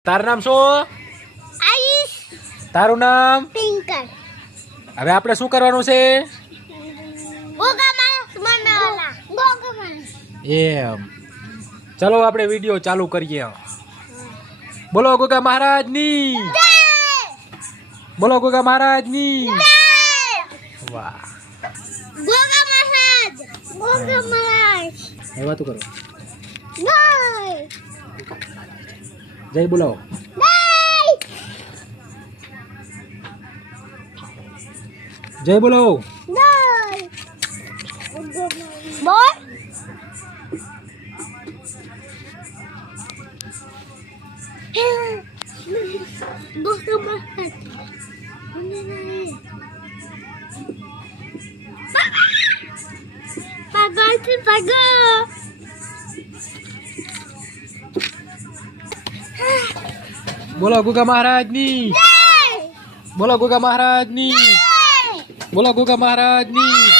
તારું નામ શું? આઈશ. તારું નામ? પિંકર. હવે આપણે શું કરવાનું છે? ગોગા માણસ બનાવવાના. ગોગા માણસ. એમ ચલો આપણે વિડીયો ચાલુ કરીએ. બોલો ગોગા મહારાજની. બોલો ગોગા મહારાજની. વાહ. ગોગા મહારાજ. ગોગા મહારાજ. એ વાતો કરો. જય. જય બોલાવો. જય બોલાવો. બોલ. ગોગા મહારાજ. પાગલ છે પાગલ. બોલો ગોગા મહારાજની. બોલો ગોગા મહારાજની. બોલો ગોગા મહારાજની.